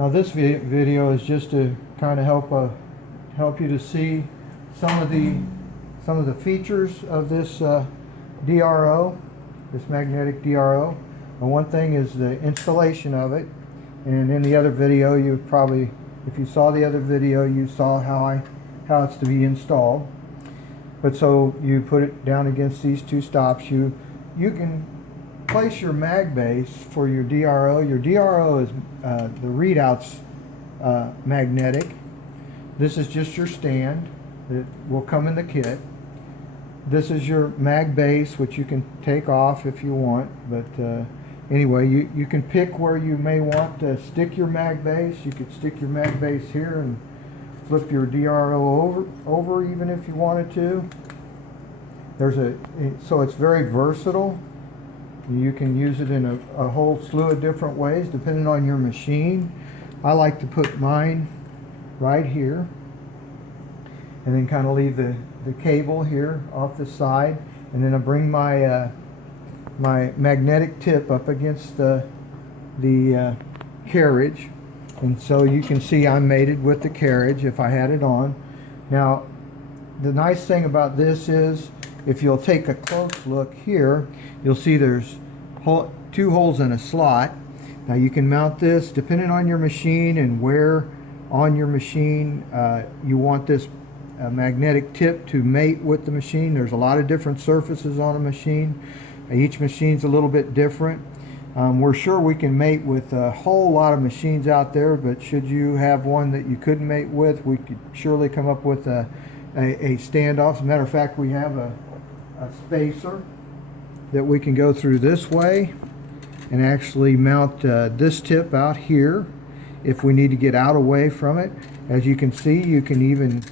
Now this video is just to kind of help you to see some of the features of this DRO, this magnetic DRO. And one thing is the installation of it. And in the other video, you probably, if you saw the other video, you saw how it's to be installed. But so you put it down against these two stops. You can place your mag base for your DRO. Your DRO is the readout's magnetic. This is just your stand that will come in the kit. This is your mag base, which you can take off if you want. But anyway, you can pick where you may want to stick your mag base. You could stick your mag base here and flip your DRO over even if you wanted to. So it's very versatile. You can use it in a whole slew of different ways depending on your machine. I like to put mine right here and then kind of leave the cable here off the side, and then I bring my my magnetic tip up against the carriage, and so you can see I'm mated with the carriage if I had it on. Now the nice thing about this is, if you'll take a close look here, you'll see there's two holes in a slot. Now you can mount this depending on your machine and where on your machine you want this magnetic tip to mate with the machine. There's a lot of different surfaces on a machine. Each machine's a little bit different. We're sure we can mate with a whole lot of machines out there, but should you have one that you couldn't mate with, we could surely come up with a standoff. As a matter of fact, we have a spacer that we can go through this way and actually mount this tip out here if we need to get out away from it. As you can see, you can even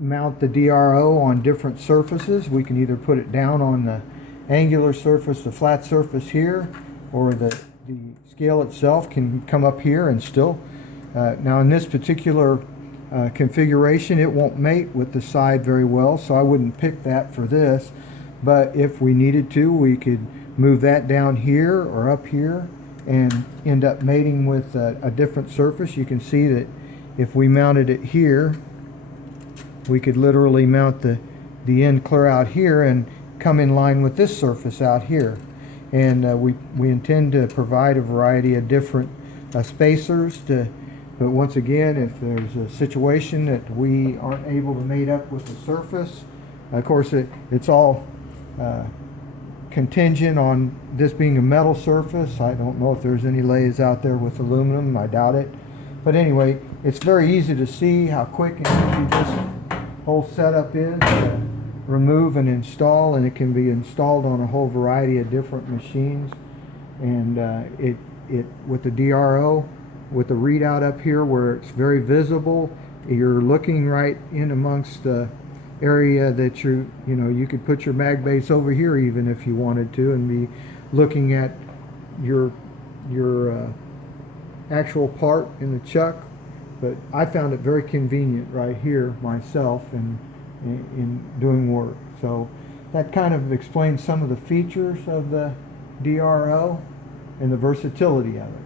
mount the DRO on different surfaces. We can either put it down on the angular surface, the flat surface here, or the scale itself can come up here and still. Now in this particular configuration, it won't mate with the side very well, so I wouldn't pick that for this. But if we needed to, we could move that down here or up here and end up mating with a different surface. You can see that if we mounted it here, we could literally mount the end clear out here and come in line with this surface out here. And we intend to provide a variety of different spacers but once again, if there's a situation that we aren't able to mate up with the surface, of course it's all contingent on this being a metal surface. I don't know if there's any lathes out there with aluminum. I doubt it. But anyway, it's very easy to see how quick and easy this whole setup is to remove and install, and it can be installed on a whole variety of different machines. And it with the DRO, with the readout up here where it's very visible, you're looking right in amongst the area that you could put your mag base over here even if you wanted to, and be looking at your actual part in the chuck. But I found it very convenient right here myself in doing work. So that kind of explains some of the features of the DRO and the versatility of it.